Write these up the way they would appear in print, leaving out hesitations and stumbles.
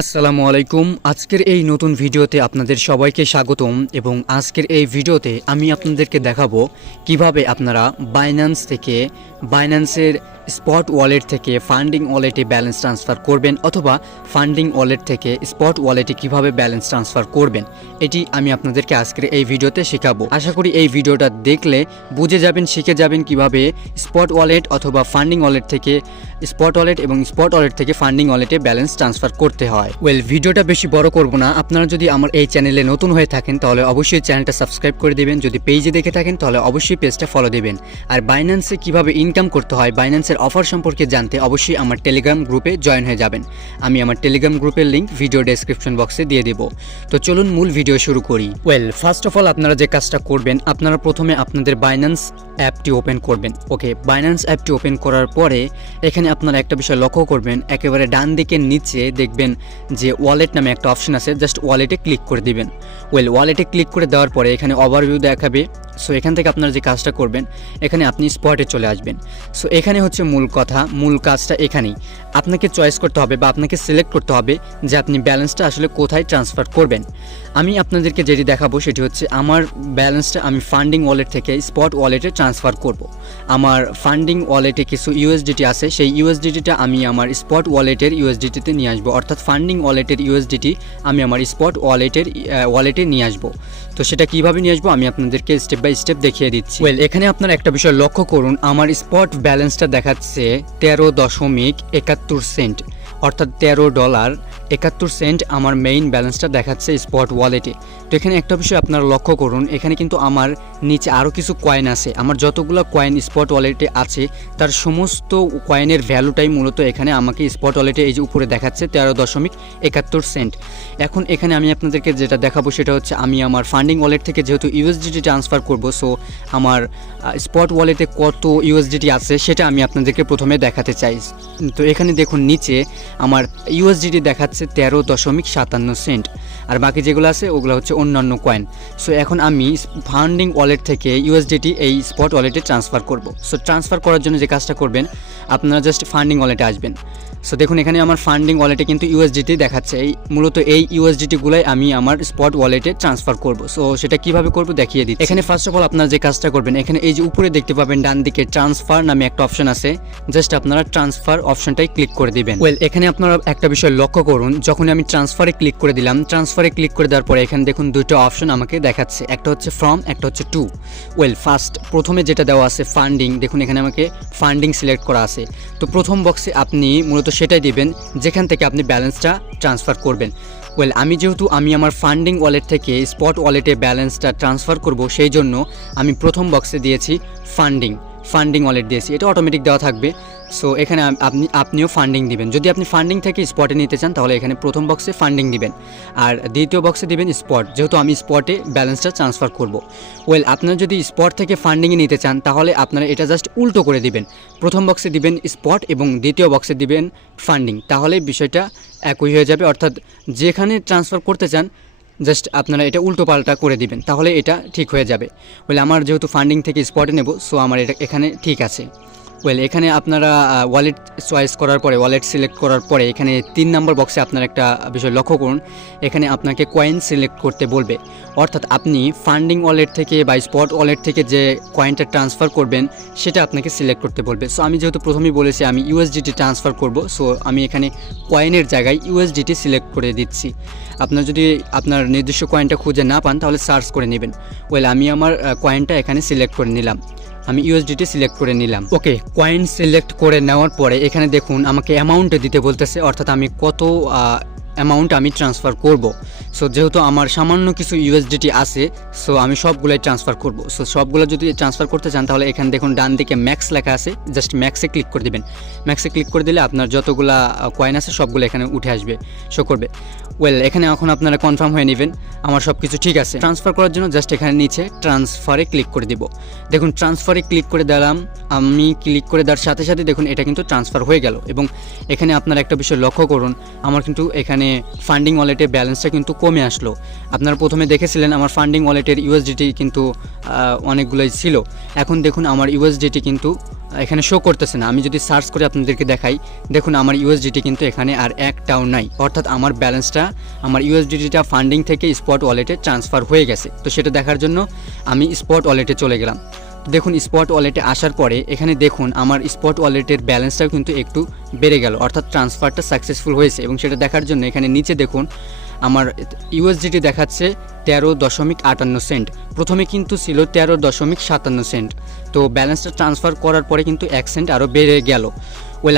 আসসালামু আলাইকুম। আজকের এই নতুন ভিডিওতে আপনাদের সবাইকে স্বাগতম এবং আজকের এই ভিডিওতে আমি আপনাদেরকে দেখাবো কিভাবে আপনারা বাইন্যান্সের স্পট ওয়ালেট থেকে ফান্ডিং ওয়ালেটে ব্যালেন্স ট্রান্সফার করবেন অথবা ফান্ডিং ওয়ালেট থেকে স্পট ওয়ালেটে কিভাবে ব্যালেন্স ট্রান্সফার করবেন, এটি আমি আপনাদেরকে আজকের এই ভিডিওতে শেখাবো। আশা করি এই ভিডিওটা দেখলে বুঝে যাবেন, শিখে যাবেন কিভাবে স্পট ওয়ালেট অথবা ফান্ডিং ওয়ালেট থেকে স্পট ওয়ালেট এবং স্পট ওয়ালেট থেকে ফান্ডিং ওয়ালেটে ব্যালেন্স ট্রান্সফার করতে হয়। ভিডিওটা বেশি বড় করব না। আপনারা যদি আমার এই চ্যানেলে নতুন হয়ে থাকেন তাহলে অবশ্যই চ্যানেলটা সাবস্ক্রাইব করে দিবেন। যদি পেজে দেখে থাকেন তাহলে অবশ্যই পেজটা ফলো দিবেন। আর বাইন্যান্সে কিভাবে ইনকাম করতে হয়, বাইন্যান্সের অফার সম্পর্কে জানতে অবশ্যই আমার টেলিগ্রাম গ্রুপে জয়েন হয়ে যাবেন। আমি আমার টেলিগ্রাম গ্রুপের লিঙ্ক ভিডিও ডেসক্রিপশন বক্সে দিয়ে দেব। তো চলুন মূল ভিডিও শুরু করি। ফার্স্ট অফ অল আপনারা যে কাজটা করবেন, আপনারা প্রথমে আপনাদের বাইন্যান্স অ্যাপটি ওপেন করবেন। বাইন্যান্স অ্যাপটি ওপেন করার পরে এখানে আপনারা একটা বিষয় লক্ষ্য করবেন, একেবারে ডান দিকের নিচে দেখবেন যে ওয়ালেট নামে একটা অপশন আছে, জাস্ট ওয়ালেটে ক্লিক করে দিবেন। ওয়ালেটে ক্লিক করে দেওয়ার পরে এখানে ওভারভিউ দেখাবে। সো এখান থেকে আপনারা যে কাজটা করবেন, এখানে আপনি স্পটে চলে আসবেন। সো এখানে হচ্ছে মূল কথা, মূল কাজটা এখানেই। আপনাকে চয়েস করতে হবে বা আপনাকে সিলেক্ট করতে হবে যে আপনি ব্যালেন্সটা আসলে কোথায় ট্রান্সফার করবেন। আমি আপনাদেরকে যেটি দেখাবো সেটি হচ্ছে আমার ব্যালেন্সটা আমি ফান্ডিং ওয়ালেট থেকে স্পট ওয়ালেটে ট্রান্সফার করব। আমার ফান্ডিং ওয়ালেটে কিছু ইউএসডিটি আছে, সেই ইউএসডিটিটা আমি আমার স্পট ওয়ালেটের ইউএসডিটিতে নিয়ে আসবো, অর্থাৎ ফান্ডিং ওয়ালেটের ইউএসডিটি আমি আমার স্পট ওয়ালেটে নিয়ে আসবো। তো সেটা কীভাবে নিয়ে আসবো আমি আপনাদেরকে স্টেপ বাই স্টেপ দেখিয়ে দিচ্ছি। এখানে আপনারা একটা বিষয় লক্ষ্য করুন, আমার স্পট ব্যালেন্সটা দেখাচ্ছে 13.71 অর্থাৎ $13.71 আমার মেইন ব্যালেন্সটা দেখাচ্ছে স্পট ওয়ালেটে। তো এখানে একটা বিষয় আপনারা লক্ষ্য করুন, এখানে কিন্তু আমার নিচে আরও কিছু কয়েন আছে। আমার যতগুলো কয়েন স্পট ওয়ালেটে আছে তার সমস্ত কয়েনের ভ্যালুটাই মূলত এখানে আমাকে স্পট ওয়ালেটে এই যে উপরে দেখাচ্ছে 13.71 এখন এখানে আমি আপনাদেরকে যেটা দেখাবো সেটা হচ্ছে আমি আমার ফান্ডিং ওয়ালেট থেকে যেহেতু ইউএসডিটি ট্রান্সফার করব, সো আমার স্পট ওয়ালেটে কত ইউএসডিটি আছে সেটা আমি আপনাদেরকে প্রথমে দেখাতে চাই। তো এখানে দেখুন নিচে আমার ইউএসডিটি দেখাচ্ছে 13.57 আর বাকি যেগুলো আছে ওগুলো হচ্ছে অন্যান্য কয়েন। সো এখন আমি ফান্ডিং ওয়ালেট থেকে ইউএসডিটি এই স্পট ওয়ালেটে ট্রান্সফার করব। সো ট্রান্সফার করার জন্য যে কাজটা করবেন, আপনারা জাস্ট ফান্ডিং ওয়ালেটে আসবেন। সো দেখুন এখানে আমার ফান্ডিং ওয়ালেটে কিন্তু ইউএসডিটি দেখাচ্ছে, মূলত এই ইউএসডিটিগুলোই আমি আমার স্পট ওয়ালেটে ট্রান্সফার করব। সো সেটা কিভাবে করব দেখিয়ে দিচ্ছি। এখানে ফার্স্ট অফ অল আপনারা যে কাজটা করবেন, এখানে এই যে উপরে দেখতে পাবেন ডান দিকে ট্রান্সফার নামে একটা অপশন আছে, জাস্ট আপনারা ট্রান্সফার অপশনটাই ক্লিক করে দিবেন। এখানে আপনারা একটা বিষয় লক্ষ্য করুন, যখন আমি ট্রান্সফারে ক্লিক করে দিলাম, ট্রান্সফারে ক্লিক করে দেওয়ার পরে এখানে দেখুন দুটো অপশন আমাকে দেখাচ্ছে, একটা হচ্ছে ফ্রম, একটা হচ্ছে টু। ফার্স্ট প্রথমে যেটা দেওয়া আছে ফান্ডিং, দেখুন এখানে আমাকে ফান্ডিং সিলেক্ট করা আছে। তো প্রথম বক্সে আপনি মূলত সেটাই দিবেন যেখান থেকে আপনি ব্যালেন্সটা ট্রান্সফার করবেন। যেহেতু আমি আমার ফান্ডিং ওয়ালেট থেকে স্পট ওয়ালেটে ব্যালেন্সটা ট্রান্সফার করব, সেই জন্য আমি প্রথম বক্সে দিয়েছি ফান্ডিং ওয়ালেট দিয়েছি, এটা অটোমেটিক দেওয়া থাকবে। সো এখানে আপনিও ফান্ডিং দিবেন। যদি আপনি ফান্ডিং থেকে স্পটে নিতে চান তাহলে এখানে প্রথম বক্সে ফান্ডিং দিবেন আর দ্বিতীয় বক্সে দিবেন স্পট, যেহেতু আমি স্পটে ব্যালেন্সটা ট্রান্সফার করব। আপনারা যদি স্পট থেকে ফান্ডিংয়ে নিতে চান তাহলে আপনারা এটা জাস্ট উল্টো করে দিবেন, প্রথম বক্সে দিবেন স্পট এবং দ্বিতীয় বক্সে দিবেন ফান্ডিং, তাহলে বিষয়টা একই হয়ে যাবে। অর্থাৎ যেখানে ট্রান্সফার করতে চান জাস্ট আপনারা এটা উল্টো পাল্টা করে দিবেন, তাহলে এটা ঠিক হয়ে যাবে। আমার যেহেতু ফান্ডিং থেকে স্পটে নেব, সো আমার এটা এখানে ঠিক আছে। এখানে আপনারা ওয়ালেট চয়েস করার পরে, ওয়ালেট সিলেক্ট করার পরে এখানে 3 নম্বর বক্সে আপনারা একটা বিষয় লক্ষ্য করুন, এখানে আপনাকে কয়েন সিলেক্ট করতে বলবে। অর্থাৎ আপনি ফান্ডিং ওয়ালেট থেকে বা স্পট ওয়ালেট থেকে যে কয়েনটা ট্রান্সফার করবেন সেটা আপনাকে সিলেক্ট করতে বলবে। সো আমি যেহেতু প্রথমেই বলেছি আমি ইউএসডিটি ট্রান্সফার করব, সো আমি এখানে কয়েনের জায়গায় ইউএসডিটি সিলেক্ট করে দিচ্ছি। আপনার যদি আপনার নির্দিষ্ট কয়েনটা খুঁজে না পান তাহলে সার্চ করে নেবেন। আমি আমার কয়েনটা এখানে সিলেক্ট করে নিলাম, আমি ইউএসডিটি সিলেক্ট করে নিলাম। কয়েন সিলেক্ট করে নেওয়ার পরে এখানে দেখুন আমাকে অ্যামাউন্ট দিতে বলতেছে, অর্থাৎ আমি কত অ্যামাউন্ট আমি ট্রান্সফার করব। সো যেহেতু আমার সামান্য কিছু ইউএসডিটি আছে, সো আমি সবগুলোই ট্রান্সফার করব। সো সবগুলো যদি ট্রান্সফার করতে চান তাহলে এখানে দেখুন ডান দিকে ম্যাক্স লেখা আছে, জাস্ট ম্যাক্সে ক্লিক করে দেবেন। ম্যাক্সে ক্লিক করে দিলে আপনার যতগুলা কয়েন আছে সবগুলো এখানে উঠে আসবে, শো করবে। এখানে এখন আপনারা কনফার্ম হয়ে নেবেন আমার সব কিছু ঠিক আছে। ট্রান্সফার করার জন্য জাস্ট এখানে নিচে ট্রান্সফারে ক্লিক করে দিব। দেখুন ট্রান্সফারে ক্লিক করে দিলাম, আমি ক্লিক করে দেওয়ার সাথে সাথে দেখুন এটা কিন্তু ট্রান্সফার হয়ে গেল। এবং এখানে আপনারা একটা বিষয় লক্ষ্য করুন, আমার কিন্তু এখানে ফান্ডিং ওয়ালেটে ব্যালেন্সটা কিন্তু কমে আসলো। আপনারা প্রথমে দেখেছিলেন আমার ফান্ডিং ওয়ালেটের ইউএসডিটি কিন্তু অনেকগুলোই ছিল, এখন দেখুন আমার ইউএসডিটি কিন্তু এখানে শো করতেছে না। আমি যদি সার্চ করে আপনাদেরকে দেখাই, দেখুন আমার ইউএসডিটি কিন্তু এখানে আর একটাও নাই, অর্থাৎ আমার ব্যালেন্সটা, আমার ইউএসডিটিটা ফান্ডিং থেকে স্পট ওয়ালেটে ট্রান্সফার হয়ে গেছে। তো সেটা দেখার জন্য আমি স্পট ওয়ালেটে চলে গেলাম। তো দেখুন স্পট ওয়ালেটে আসার পরে এখানে দেখুন আমার স্পট ওয়ালেটের ব্যালেন্সটাও কিন্তু একটু বেড়ে গেল, অর্থাৎ ট্রান্সফারটা সাকসেসফুল হয়েছে। এবং সেটা দেখার জন্য এখানে নিচে দেখুন আমার ইউএসডিটি দেখাচ্ছে 13.58 সেন্ট। প্রথমে কিন্তু ছিল 13.57 সেন্ট। তো ব্যালেন্সটা ট্রান্সফার করার পরে কিন্তু 1 সেন্ট আরও বেড়ে গেল।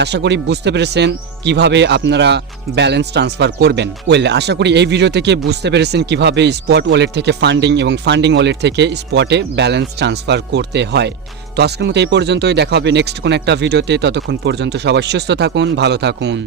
আশা করি বুঝতে পেরেছেন কিভাবে আপনারা ব্যালেন্স ট্রান্সফার করবেন। আশা করি এই ভিডিও থেকে বুঝতে পেরেছেন কিভাবে স্পট ওয়ালেট থেকে ফান্ডিং এবং ফান্ডিং ওয়ালেট থেকে স্পটে ব্যালেন্স ট্রান্সফার করতে হয়। তো আজকের মতো এই পর্যন্তই, দেখা হবে নেক্সট কোনো একটা ভিডিওতে। ততক্ষণ পর্যন্ত সবাই সুস্থ থাকুন, ভালো থাকুন।